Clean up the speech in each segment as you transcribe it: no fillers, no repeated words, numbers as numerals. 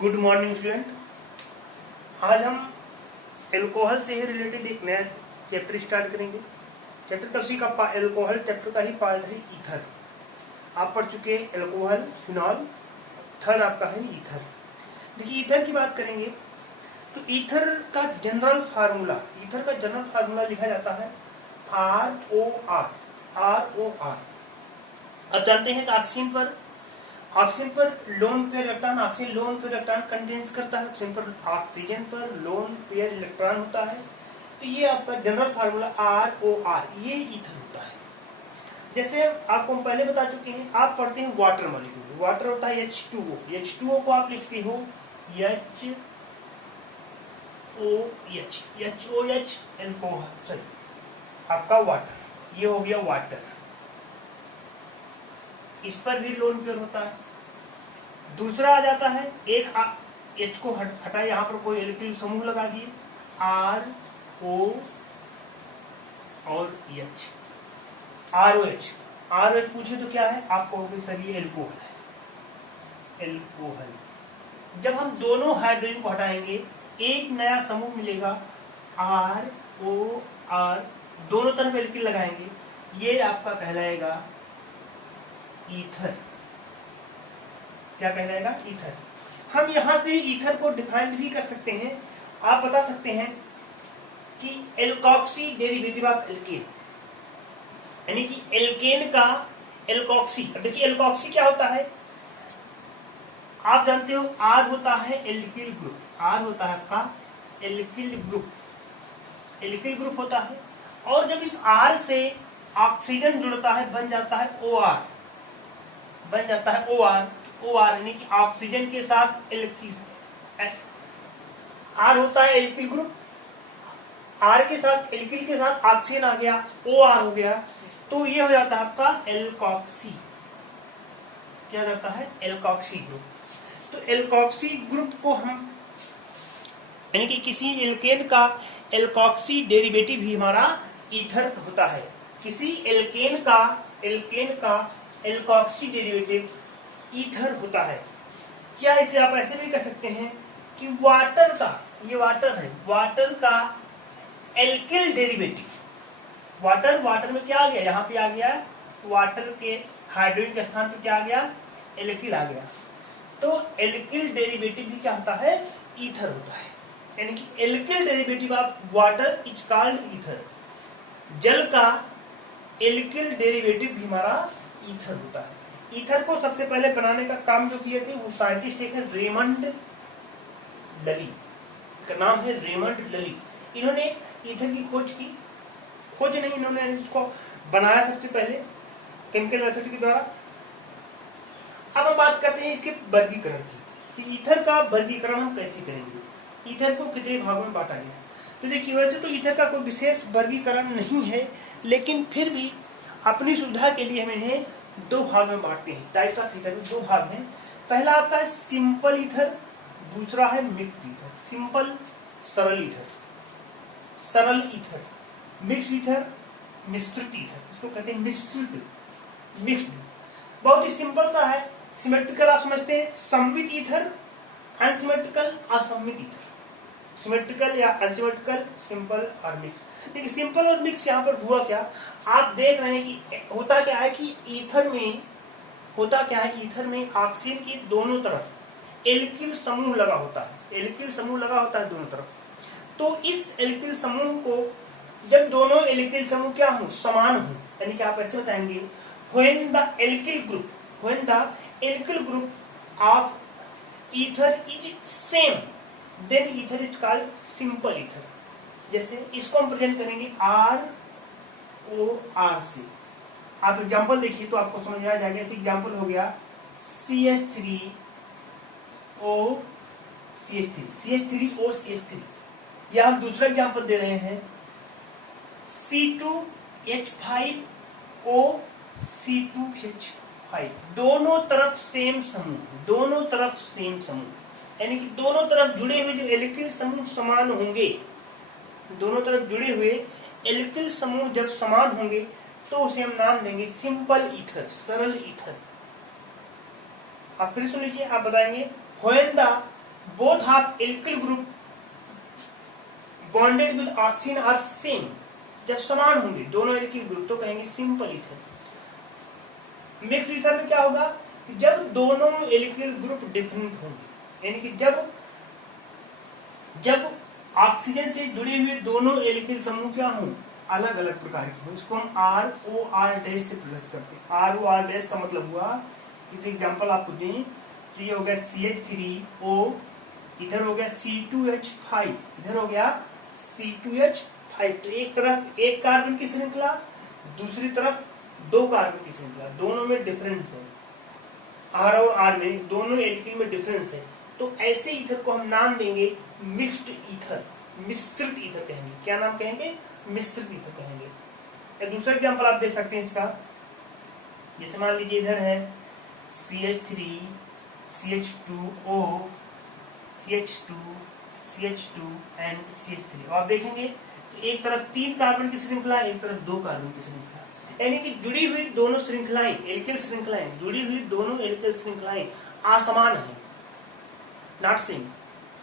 Good morning student. आज हम alcohol से ही रिलेटेड एक नया चैप्टर स्टार्ट करेंगे। चैप्टर का उसी का एल्कोहल चैप्टर का ही पार्ट है ईथर। आप पढ़ चुके हैं एल्कोहल, फिनॉल, थर्ड आपका है ईथर। देखिए ईथर की बात करेंगे तो ईथर का जनरल फार्मूला लिखा जाता है ROR। अब जानते हैं कि ऑक्सीजन पर lone pair electron, oxygen lone pair electron contains करता है, ऑक्सीजन पर लोन पेयर इलेक्ट्रॉन होता है। तो ये आपका जनरल फार्मूला ROR, ये ईथर होता है। जैसे आपको हम पहले बता चुके हैं, आप पढ़ते हैं वाटर मॉलिक्यूल, वाटर होता है H2O को आप लिखते हो HOH एल्कोहल, सॉरी आपका वाटर, ये हो गया वाटर। इस पर भी लोन पेयर होता है। दूसरा आ जाता है, एक H को हटा, यहाँ पर कोई एल्किल समूह लगा दिए, RO और H, ROH पूछे तो क्या है, आप कहोगे सर ये एल्कोहल है। जब हम दोनों हाइड्रोजन को हटाएंगे एक नया समूह मिलेगा ROR, दोनों तरफ एल्किल लगाएंगे, ये आपका कहलाएगा ईथर। क्या कहलाएगा? ईथर। हम यहां से ईथर को डिफाइन भी कर सकते हैं। आप बता सकते हैं कि एल्कोक्सी डेरिवेटिव ऑफ एल्केन, यानी कि एल्केन का एल्कोक्सी। देखिए एल्कोक्सी क्या होता है, आप जानते हो R होता है एल्किल ग्रुप, R होता है आपका एल्किल ग्रुप होता है। और जब इस R से ऑक्सीजन जुड़ता है बन जाता है OR, OR यानी कि ऑक्सीजन के साथ एल्किल, R होता है एल्किल ग्रुप, R के साथ एल्किल के साथ ऑक्सीजन आ गया, OR हो गया, तो ये हो जाता है आपका एल्कोक्सी। क्या जाता है? Alkoxy group. तो एल्कोक्सी ग्रुप को हम, यानी कि किसी एल्केन का एल्कोक्सी डेरिवेटिव भी हमारा ईथर होता है। किसी एल्केन का एल्कोक्सी डेरिवेटिव ईथर होता है। क्या इसे आप ऐसे भी कह सकते हैं कि वाटर का, ये वाटर है, वाटर का एल्किल डेरिवेटिव, वाटर में क्या आ गया, यहाँ पे आ गया वाटर के हाइड्रोजन के स्थान पे क्या आ गया, एल्किल आ गया। तो एल्किल डेरिवेटिव भी क्या होता है, ईथर होता है। यानी कि alkyl derivative of water is called ether. जल का एल्किल डेरिवेटिव भी हमारा ईथर होता है। ईथर को सबसे पहले बनाने का काम जो किए थे वो साइंटिस्ट एक है रेमंड लली, का नाम है रेमंड लली। इन्होंने ईथर की खोज नहीं, इन्होंने इसको बनाया सबसे पहले केमिकल मेथड के द्वारा। अब हम बात करते हैं इसके वर्गीकरण की, कि ईथर का वर्गीकरण हम कैसे करेंगे, ईथर को कितने भागों में बांटा गया। तो देखिए वैसे तो ईथर का कोई विशेष वर्गीकरण नहीं है, लेकिन फिर भी अपनी सुविधा के लिए हम इन्हें दो भाग में बांटते हैं। टाइप्स ऑफ ईथर में दो भाग हैं। पहला आपका है सिंपल ईथर, दूसरा है मिक्स्ड ईथर। सिंपल सरल ईथर, मिक्स्ड ईथर, मिश्रित ईथर, इसको कहते हैं मिक्स्ड। बहुत ही सिंपल सा है। सिमेट्रिकल आप समझते हैं, सममित ईथर, अनसिमेट्रिकल, असममित ईथर। सिमेट्रिकल या अनसिमेट्रिकल, सिंपल और मिक्स। देखिए सिंपल और मिक्स यहाँ पर हुआ क्या, आप देख रहे हैं कि होता क्या है कि ईथर में ऑक्सीजन की दोनों तरफ एल्किल समूह लगा होता है, दोनों तरफ। तो इस एल्किल समूह को जब दोनों एल्किल समूह क्या हो, समान हो, यानी कि आप ऐसे बताएंगे when the alkyl group of ether is same, then ether is called simple ether। जैसे इसको हम प्रेजेंट करेंगे ROR से। आप एग्जांपल देखिए तो आपको समझ आ जाएगा। इसे एग्जांपल हो गया CH3O, या हम दूसरा एग्जांपल दे रहे हैं C2H5O, दोनों तरफ सेम समूह, यानी कि दोनों तरफ जुड़े हुए जो एल्किल समूह समान होंगे, जब समान होंगे तो उसे हम नाम देंगे सिंपल ईथर, सरल ईथर। आप फिर सुन लीजिए, आप बताएंगे when the both half alkyl group bonded with oxygen are same. जब समान होंगे दोनों एल्किल ग्रुप तो कहेंगे सिंपल ईथर। मिक्स्ड ईथर में क्या होगा कि जब दोनों एल्किल ग्रुप डिफरेंट होंगे, यानी कि जब ऑक्सीजन से जुड़े हुए दोनों एल्किल समूह क्या हों, अलग अलग प्रकार के हों, इसको हम ROR डैश से प्रदर्शित करते हैं। ROR डैश का मतलब हुआ, इस एग्जांपल आपको दें तो ये हो गया CH3O, इधर हो गया C2H5, इधर हो गया C2H5। तो एक तरफ एक कार्बन की श्रृंखला, दूसरी तरफ दो कार्बन की श्रृंखला, दोनों में डिफरेंस है। R और R में दोनों एल्किल में डिफरेंस है। तो ऐसे ईथर को हम नाम देंगे मिक्स्ड ईथर, मिश्रित ईथर कहेंगे। क्या नाम कहेंगे? मिश्रित ईथर कहेंगे। एक दूसरा एग्जांपल आप देख सकते हैं इसका, जैसे मान लीजिए इधर है CH3 CH2O CH2 CH2 and CH3। और आप देखेंगे तो एक तरफ 3 कार्बन की श्रृंखला, एक तरफ 2 कार्बन की श्रृंखला, यानी कि जुड़ी हुई दोनों श्रृंखलाएं, एल्किल श्रृंखलाएं, जुड़ी हुई दोनों एल्किल श्रृंखलाएं असमान है, नॉट सेम।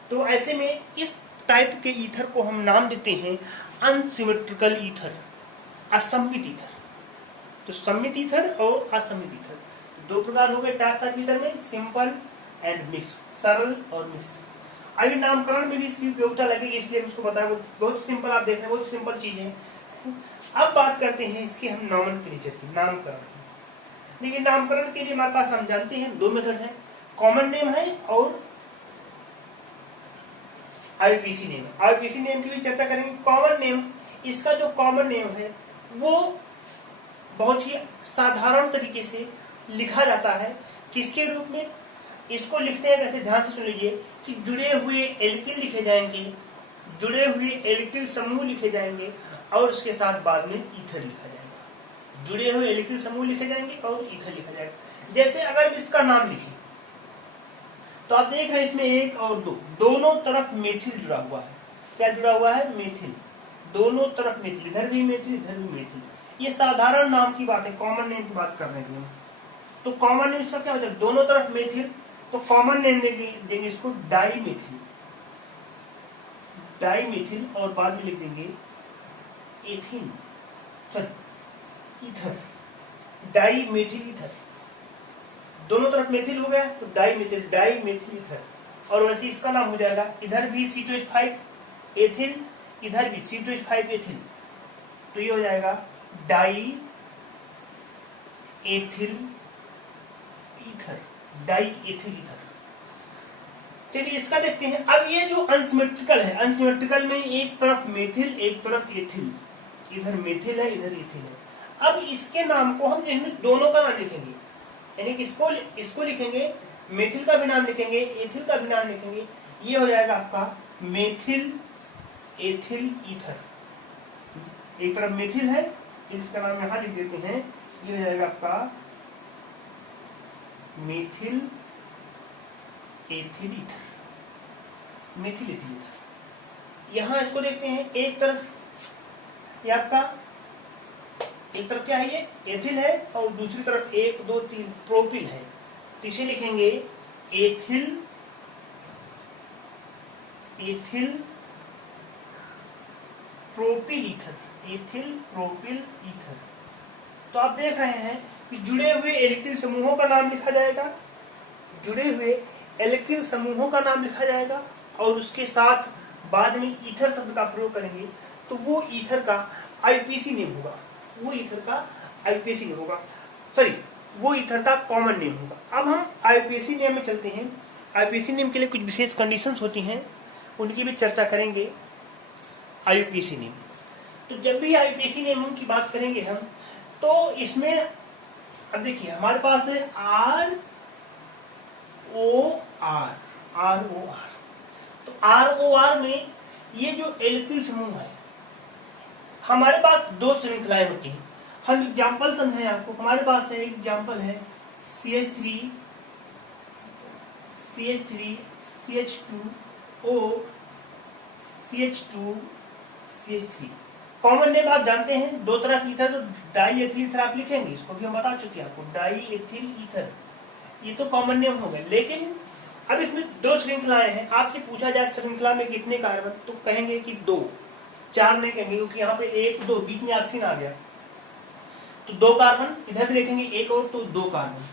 तो ऐसे में इस टाइप के ईथर को हम नाम देते हैं अनसिमेट्रिकल ईथर, असममित ईथर। तो सममित ईथर और असममित ईथर दो प्रकार हो गए टाइप ऑफ ईथर में, सिंपल एंड मिक्स, सरल और मिश्र। अभी नामकरण में भी इसकी उपयोगिता लगेगी, इसलिए हम इसको बताया। बहुत सिंपल, आप देख रहे हैं बहुत सिंपल चीज है। अब बात करते हैं इसके हम नॉमेनक्लेचर की, नामकरण। देखिए नामकरण के लिए हमारे पास हम जानते हैं 2 मेथड है, कॉमन नेम है और IUPAC नेम। IUPAC नेम की भी चर्चा करेंगे। कॉमन नेम, इसका जो कॉमन नेम है वो बहुत ही साधारण तरीके से लिखा जाता है। किसके रूप में इसको लिखते हैं, कैसे, ध्यान से सुन लीजिए कि जुड़े हुए एल्किल लिखे जाएंगे, जुड़े हुए एल्किल समूह लिखे जाएंगे और उसके साथ बाद में ईथर लिखा जाएगा। जुड़े हुए एल्किल समूह लिखे जाएंगे और ईथर लिखा जाएगा। जैसे अगर इसका नाम लिखें तो आप देख रहे हैं इसमें 1 और 2 दोनों तरफ मेथिल जुड़ा हुआ है। क्या जुड़ा हुआ है? मेथिल। दोनों तरफ मेथिल, इधर भी मेथिल इधर भी मेथिल। ये साधारण नाम की बात है, कॉमन नेम की बात कर रहे हैं। तो कॉमन नेम इसका क्या होता है? दोनों तरफ मेथिल, तो कॉमन नेम देंगे इसको डाईमेथिल, डाईमेथिल, और बाद में लिख देंगे एथिन, ईथर, डाईमेथिल ईथर। दोनों तरफ मेथिल हो गया तो डाईमेथिल, डाईमेथिल ईथर। और वैसे इसका नाम हो जाएगा, इधर भी C2H5 एथिल, इधर भी C2H5 एथिल, तो ये हो जाएगा die ethyl ether, die ethyl ether. चलिए इसका देखते हैं। अब ये जो अनसिमेट्रिकल है, अनसिमेट्रिकल में एक तरफ मेथिल एक तरफ एथिल, इधर मेथिल है इधर एथिल है। अब इसके नाम को हम इनमें दोनों का नाम लिखेंगे, यानी कि इसको लिखेंगे, मेथिल का भी नाम लिखेंगे, एथिल का भी नाम लिखेंगे। ये हो जाएगा आपका मेथिल एथिल ईथर। एक तरफ मेथिल है तो इसका नाम यहां लिख देते हैं, ये हो जाएगा आपका methyl ethyl ether, methyl ethyl ether. यहां इसको देखते हैं, एक तरफ ये आपका, एक तरफ क्या है, ये एथिल है और दूसरी तरफ 1 2 3 प्रोपिल है। तो इसे लिखेंगे ethyl ethyl propyl ether, ethyl propyl ether. तो आप देख रहे हैं कि जुड़े हुए एल्किल समूहों का नाम लिखा जाएगा, जुड़े हुए एल्किल समूहों का नाम लिखा जाएगा और उसके साथ बाद में ईथर शब्द का प्रयोग करेंगे, तो वो ईथर का IUPAC नेम होगा, वो ईथर का IUPAC नेम होगा, सॉरी वो ईथर का कॉमन नेम होगा। अब हम IUPAC नेम में चलते हैं। IUPAC नेम के लिए कुछ विशेष कंडीशंस होती हैं, उनकी भी चर्चा करेंगे। IUPAC नेम, तो जब भी IUPAC नेम की बात करेंगे हम, तो इसमें अब देखिए हमारे पास है ROR। तो ROR में ये जो एल्किल समूह है, हमारे पास 2 श्रृंखलाएं होती हैं। हम एग्जाम्पल समझें आपको, हमारे पास है एग्जाम्पल है CH3 CH2O CH2 CH3। Common name आप जानते हैं, 2 तरफ ईथर, तो डाई एथिल ईथर आप लिखेंगे, इसको भी हम बता चुके हैं आपको, डाई एथिल ईथर। ये तो कॉमन नेम हो गए। लेकिन अब इसमें दो श्रृंखलाएं हैं, आपसे पूछा जाए श्रृंखला में कितने कार्बन, तो कहेंगे कि 2, 4 नहीं कहेंगे क्योंकि यहाँ पे 1 2 बीच में ऑक्सीजन आ गया, तो 2 कार्बन, इधर भी देखेंगे 1 और तो 2 कार्बन,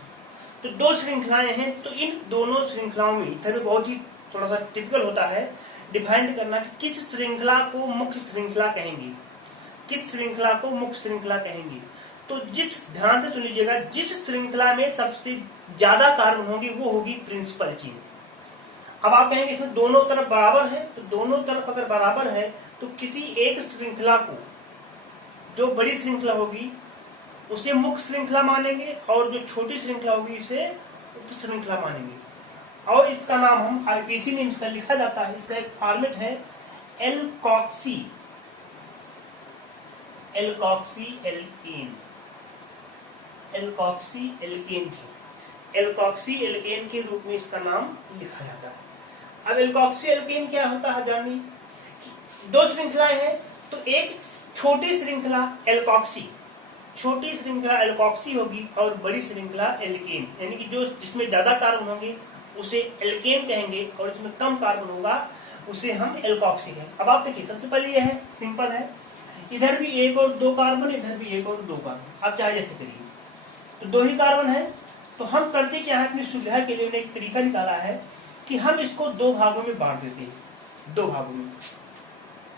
तो 2 श्रृंखलाएं हैं। तो इन दोनों श्रृंखलाओं में इधर भी बहुत ही थोड़ा सा टिपिकल होता है डिफाइन करना कि किस श्रृंखला को मुख्य श्रृंखला कहेंगे, किस श्रृंखला को मुख्य श्रृंखला कहेंगे। तो ध्यान से सुन लीजिएगा, जिस श्रृंखला में सबसे ज्यादा कार्बन होगी वो होगी प्रिंसिपल चेन। अब आप कहेंगे इसमें दोनों तरफ बराबर है, तो दोनों तरफ अगर बराबर है तो किसी एक श्रृंखला को, जो बड़ी श्रृंखला होगी उसे मुख्य श्रृंखला मानेंगे और जो छोटी श्रृंखला होगी उसे उप श्रृंखला मानेंगे। और इसका नाम हम आईपीसी नेम से लिखा जाता है, इसका एक फॉर्मेट है एल्कोक्सी एल्केन, एल्कोक्सी एल्केन के रूप में इसका नाम लिखा जाता है। अब एल्कोक्सी एल्केन क्या होता है जानिए, 2 श्रृंखलाएं हैं, तो एक छोटी श्रृंखला एल्कोक्सी, छोटी श्रृंखला एल्कोक्सी होगी और बड़ी श्रृंखला एल्केन, यानी कि जो जिसमें ज्यादा कार्बन होंगे उसे एल्केन कहेंगे और जिसमें कम कार्बन होगा उसे हम एल्कोक्सी कहेंगे। अब आप देखिए सबसे पहले यह है, सिंपल है, इधर भी 1 और 2 कार्बन, इधर भी 1 और 2 कार्बन, आप चाहे जैसे करिए, तो 2 ही कार्बन है। तो हम करते क्या है, अपनी सुविधा के लिए एक तरीका निकाला है कि हम इसको 2 भागों में बांट देते हैं, 2 भागों में।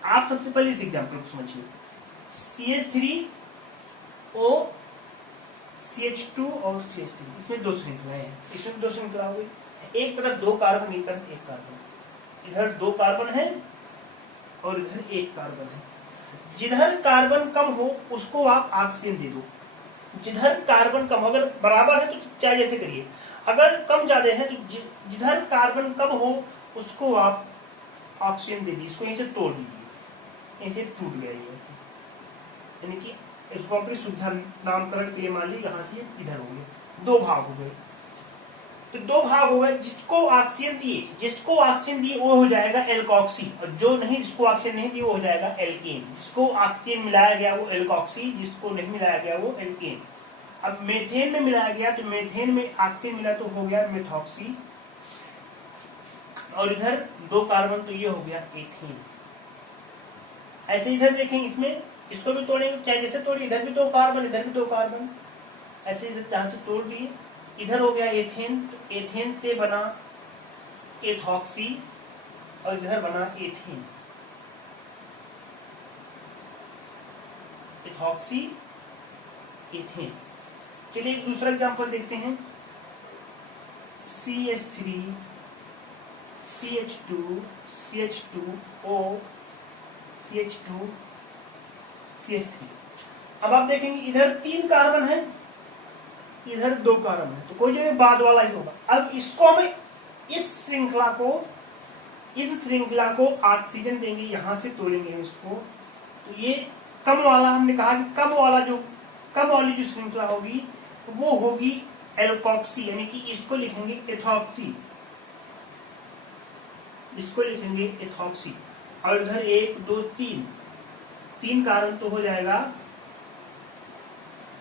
आप सबसे पहले इस एग्जाम्पल को समझिए, CH3O CH2 और CH3, इसमें 2 श्रृंखलाएं हैं, इसमें 2 श्रृंखला हो गई, एक तरफ 2 कार्बन, एक तरफ 1 कार्बन, इधर 2 कार्बन है और इधर 1 कार्बन है। जिधर कार्बन कम हो उसको आप ऑक्सीजन दे दो, जिधर कार्बन कम, अगर बराबर है तो चाहे जैसे करिए, अगर कम ज्यादा है तो जिधर कार्बन कम हो उसको आप ऑक्सीजन दे दीजिए, इसको यहीं से तोड़ दीजिए, ऐसे टूट गया ये ऐसे, यानी कि इसको अपनी सुविधा नामकरण के लिए मान ली, यहाँ से इधर हो गए, 2 भाग हो गए। तो 2 भाग हो गए, जिसको ऑक्सीजन दिए वो हो जाएगा एल्कोक्सी, और जो नहीं, जिसको ऑक्सीजन नहीं दिए वो हो जाएगा एल्केन। जिसको ऑक्सीजन मिलाया गया वो एल्कोक्सी, जिसको नहीं मिलाया गया वो एल्केन। अब मेथेन में मिलाया गया तो मेथेन में ऑक्सीजन मिला तो हो गया मेथॉक्सी, और इधर 2 कार्बन तो ये हो गया एथेन। ऐसे इधर देखेंगे, इसमें इसको भी तोड़ेंगे, चाहे जैसे तोड़िए, इधर भी 2 कार्बन, इधर भी 2 कार्बन, ऐसे इधर जहां से तोड़ दिए, इधर हो गया एथेन, तो एथेन से बना एथॉक्सी और इधर बना एथेन, एथॉक्सी एथेन। चलिए एक दूसरा एग्जांपल देखते हैं, CH3 CH2 CH2O CH2 CH3। अब आप देखेंगे इधर 3 कार्बन है, इधर 2 कार्बन है, तो कोई जगह बाद वाला ही होगा। अब इसको हम इस श्रृंखला को ऑक्सीजन देंगे, यहां से तोड़ेंगे इसको, तो ये कम वाला, हमने कहा कि कम वाली जो श्रृंखला होगी वो होगी एल्कोक्सी, यानी कि इसको लिखेंगे एथॉक्सी, इसको लिखेंगे एथॉक्सी। और इधर 1 2 3 कार्बन तो हो जाएगा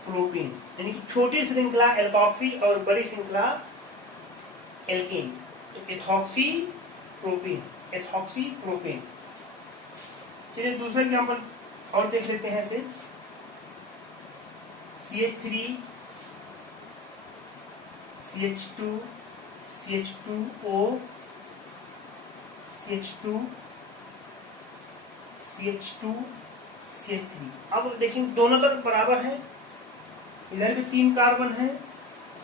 प्रोपेन, यानी कि छोटी श्रृंखला एल्कोक्सी और बड़ी श्रृंखला एल्केन, तो एथॉक्सी प्रोपेन, एथॉक्सी प्रोपेन। चलिए दूसरा एग्जांपल और देख लेते हैं, ऐसे CH3 CH2 CH2O CH2 CH2 CH3। अब देखेंगे दोनों तरफ बराबर है, इधर भी 3 कार्बन है,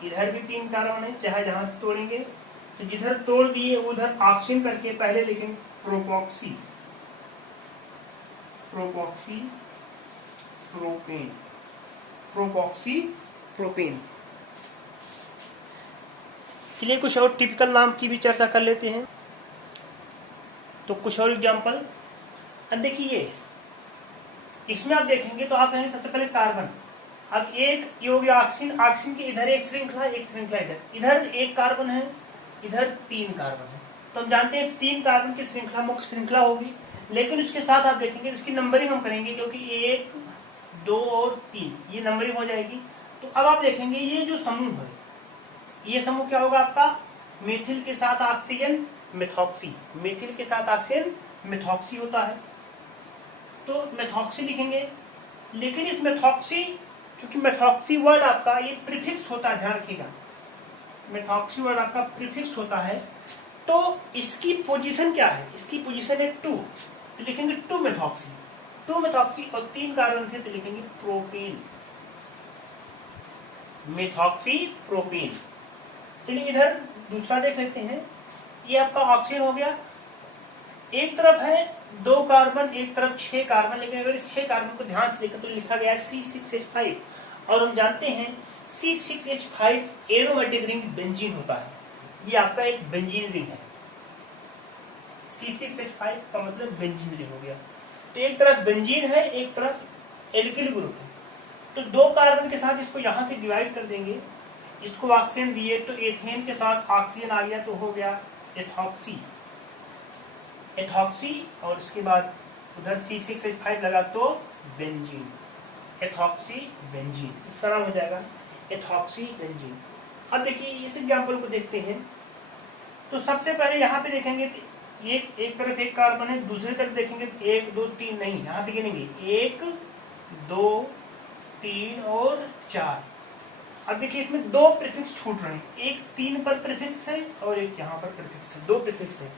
इधर भी 3 कार्बन है, चाहे जहां से तोड़ेंगे, तो जिधर तोड़ दिए उधर ऑक्सीजन करके पहले लिखेंगे प्रोपॉक्सी, प्रोपॉक्सी प्रोपेन, प्रोपॉक्सी प्रोपेन। चलिए कुछ और टिपिकल नाम की भी चर्चा कर लेते हैं, तो कुछ और एग्जांपल। अब देखिए इसमें आप देखेंगे तो आप कहेंगे सबसे पहले कार्बन, अब एक ये हो गया ऑक्सीजन, ऑक्सीजन के इधर एक श्रृंखला इधर 1 कार्बन है, इधर 3 कार्बन है, तो हम जानते हैं 3 कार्बन की श्रृंखला मुख्य श्रृंखला होगी। लेकिन उसके साथ आप देखेंगे इसकी नंबरिंग हम करेंगे, क्योंकि 1 2 और 3 ये नंबरिंग हो जाएगी। तो अब आप देखेंगे ये जो समूह है, ये समूह क्या होगा आपका मेथिल के साथ ऑक्सीजन मेथॉक्सी, मेथिल के साथ ऑक्सीजन मेथॉक्सी होता है, तो मेथॉक्सी लिखेंगे। लेकिन इस मेथॉक्सी, क्योंकि मेथॉक्सी वर्ड आपका ये प्रीफिक्स होता है, ध्यान रखिएगा, मेथॉक्सी वर्ड आपका प्रीफिक्स होता है, तो इसकी पोजीशन क्या है, इसकी पोजीशन है 2, तो लिखेंगे 2 मेथॉक्सी, 2 मेथॉक्सी और 3 कार्बन थे तो लिखेंगे प्रोपेन, मेथॉक्सी प्रोपेन। चलिए इधर दूसरा देख लेते हैं। ये आपका ऑक्सीजन हो गया, एक तरफ है 2 कार्बन, एक तरफ 6 कार्बन, लेकिन अगर इस 6 कार्बन को ध्यान से देखें तो लिखा गया है C6H5, और हम जानते हैं C6H5 एरोमेटिक रिंग बेंजीन होता है, ये आपका एक बेंजीन रिंग है। C6H5 का मतलब बेंजीन रिंग हो गया, तो एक तरफ बेंजीन है, एक तरफ एल्किल ग्रुप है, तो 2 कार्बन के साथ इसको यहां से डिवाइड कर देंगे, इसको ऑक्सीजन दिए तो एथेन के साथ ऑक्सीजन आ गया तो हो गया एथॉक्सी, एथॉक्सी, और उसके बाद उधर C6H5 लगा तो बेंजीन, एथॉक्सी बेंजीन, इसका नाम हो जाएगा एथॉक्सी बेंजीन। अब देखिए इस एग्जाम्पल को देखते हैं, तो सबसे पहले यहाँ पे देखेंगे तो एक तरफ 1 कार्बन है, दूसरी तरफ देखेंगे तो 1 2 3 नहीं, यहाँ से गिनेंगे 1 2 3 और 4। अब देखिए इसमें 2 प्रीफिक्स छूट रहे हैं, एक 3 पर प्रीफिक्स है और एक यहाँ पर प्रीफिक्स है, 2 प्रीफिक्स है,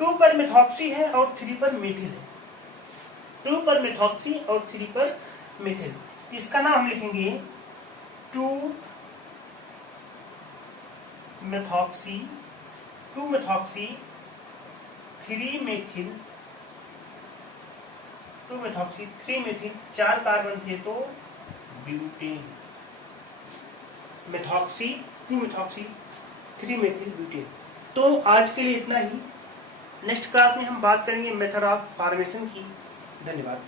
2 पर मेथॉक्सी है और 3 पर मेथिल है, 2 पर मेथॉक्सी और 3 पर मेथिल, इसका नाम हम लिखेंगे 2 methoxy 3 methyl, 2 methoxy 3 methyl, 4 carbon थे तो butane, methoxy 2 methoxy 3 methyl butane. तो आज के लिए इतना ही, नेक्स्ट क्लास में हम बात करेंगे मेथड ऑफ फॉर्मेशन की। धन्यवाद।